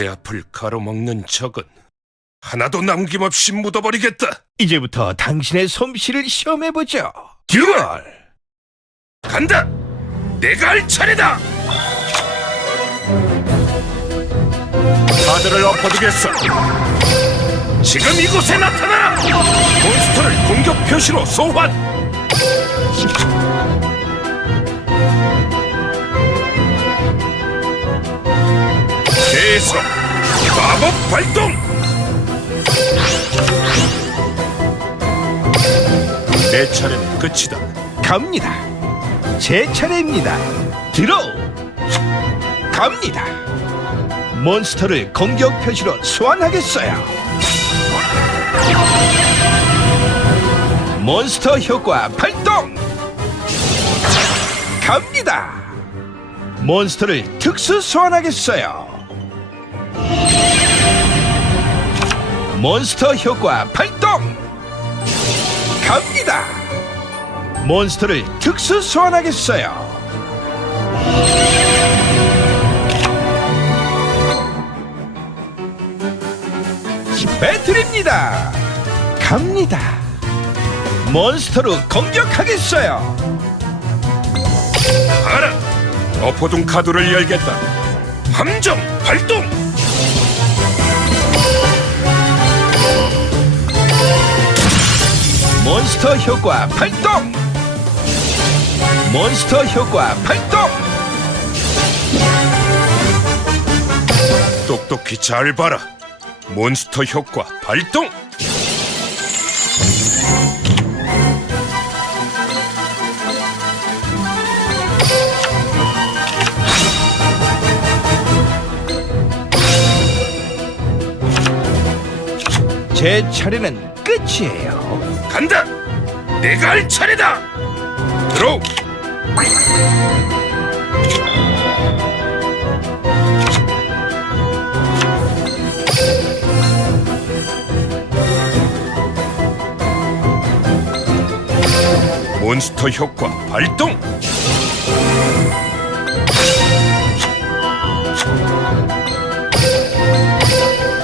앞을 가로막는 적은 하나도 남김없이 묻어버리겠다. 이제부터 당신의 솜씨를 시험해보죠. 듀얼! 간다. 내가 할 차례다. 카드를 엎어두겠어. 지금 이곳에 나타나라. 몬스터를 공격 표시로 소환. 계속 마법 발동. 내 차례는 끝이다. 갑니다. 제 차례입니다. 드로우! 갑니다. 몬스터를 공격 표시로 소환하겠어요. 몬스터 효과 발동! 갑니다. 몬스터를 특수 소환하겠어요. 몬스터 효과 발동! 갑니다. 몬스터를 특수 소환하겠어요. 배틀입니다. 갑니다. 몬스터로 공격하겠어요. 알아! 엎어둔 카드를 열겠다. 함정 발동! 몬스터 효과 발동! 몬스터 효과 발동! 똑똑히 잘 봐라. 몬스터 효과 발동! 제 차례는 끝이에요. 간다! 내가 할 차례다! 들어! 몬스터 효과 발동!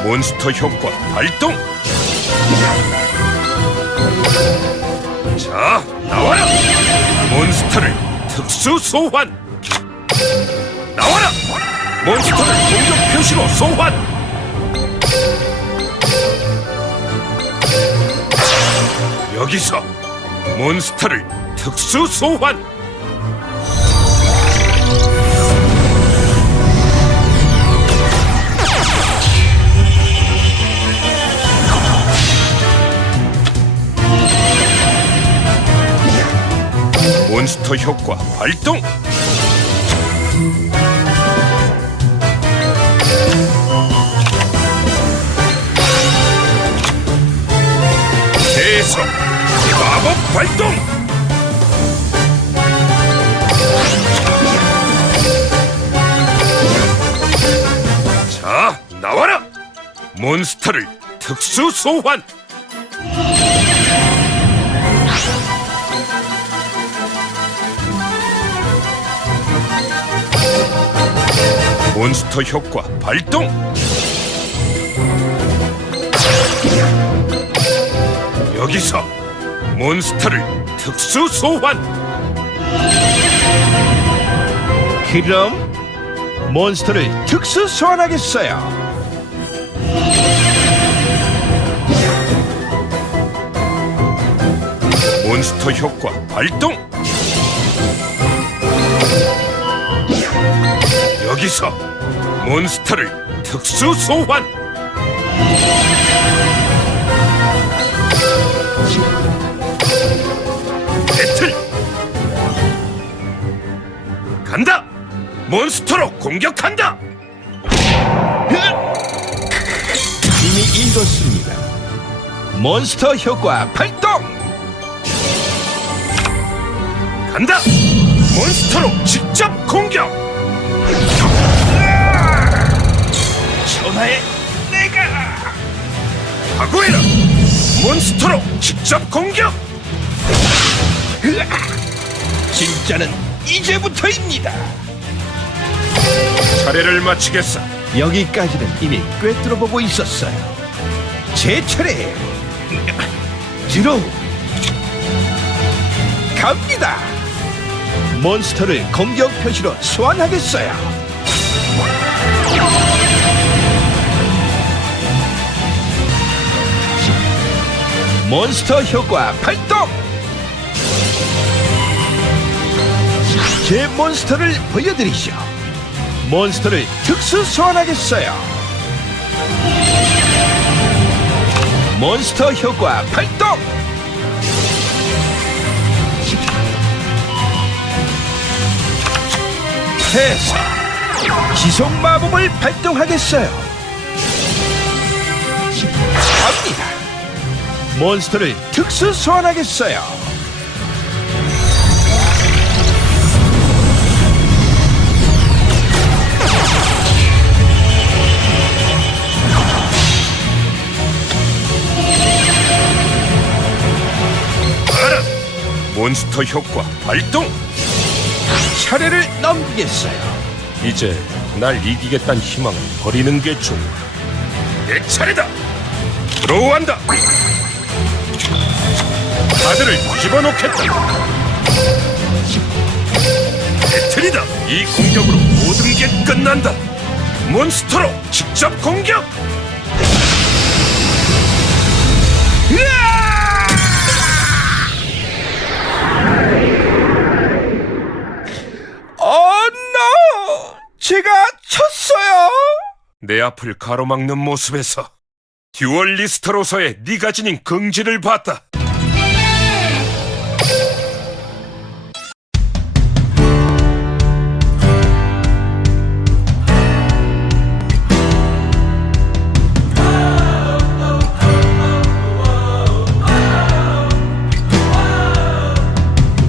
몬스터 효과 발동! 자, 나와라! 몬스터를 특수 소환! 나와라! 몬스터를 공격 표시로 소환! 여기서 몬스터를 특수 소환! 몬스터 효과 발동! 계속 마법 발동! 자, 나와라! 몬스터를 특수 소환! 몬스터 효과 발동! 여기서 몬스터를 특수 소환! 그럼 몬스터를 특수 소환하겠어요. 몬스터 효과 발동! 여기서 몬스터를 특수 소환! 배틀! 간다! 몬스터로 공격한다! 이미 읽었습니다. 몬스터 효과 발동! 간다! 몬스터로 직접 공격! 전하의 내가 각오해라! 몬스터로 직접 공격! 진짜는 이제부터입니다. 차례를 마치겠어. 여기까지는 이미 꿰뚫어보고 있었어요. 제 차례. 드로우. 갑니다. 몬스터를 공격 표시로 소환하겠어요. 몬스터 효과 발동! 제 몬스터를 보여드리죠. 몬스터를 특수 소환하겠어요. 몬스터 효과 발동! 해서 지속 마법을 발동하겠어요. 갑니다. 몬스터를 특수 소환하겠어요. 몬스터 효과 발동! 차례를 넘기겠어요. 이제 날 이기겠다는 희망을 버리는 게 좋아. 내 차례다! 들어간다! 카드를 집어넣겠다! 배틀이다! 이 공격으로 모든 게 끝난다! 몬스터로 직접 공격! 어, 노! 제가 쳤어요! 내 앞을 가로막는 모습에서 듀얼리스트로서의 네가 지닌 긍지를 봤다.